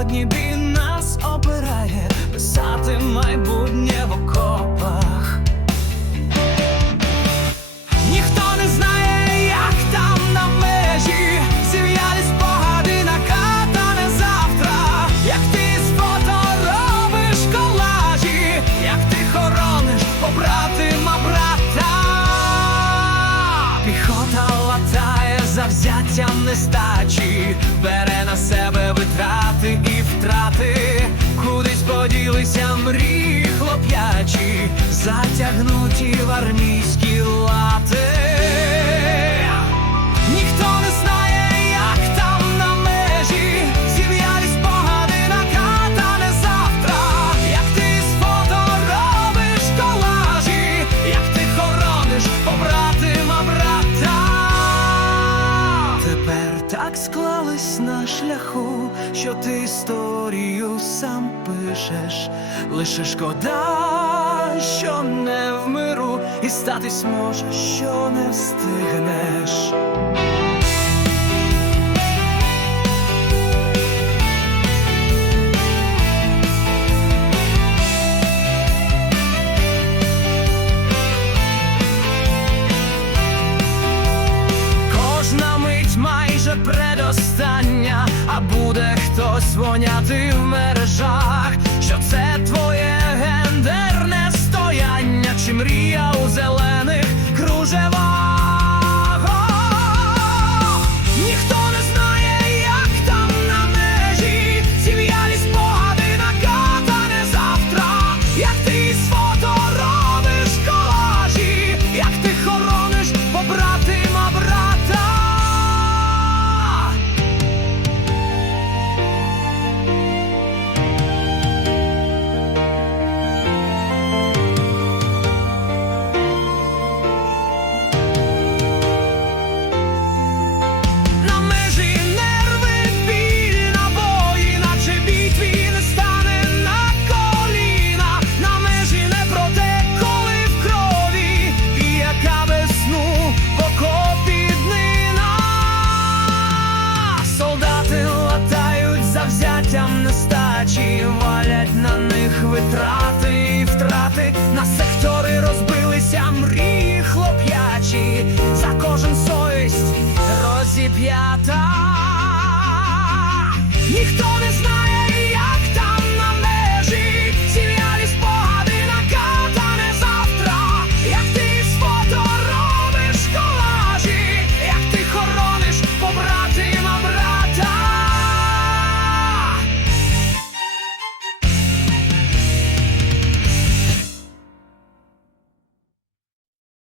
сьогодні він нас обирає писати майбутнє в окопах. Ніхто не знає, як там на межі Зів'яли спогади не завтра, як ти з фото робиш колажі, як ти хорониш побратима брата, піхота латає завзяттям нестачі, бере на себе витрати поділися мрії хлоп'ячі, затягнуті в армійські лати. Так склались на шляху, що ти історію сам пишеш, лише шкода, що не в миру, і статись може, що не встигнеш. А буде хтось воняти в мережах, що це твоє гендерне стояння, чи мрія на сектори розбилися мрії хлоп'ячі, за кожен совість розіп'ята. Ніхто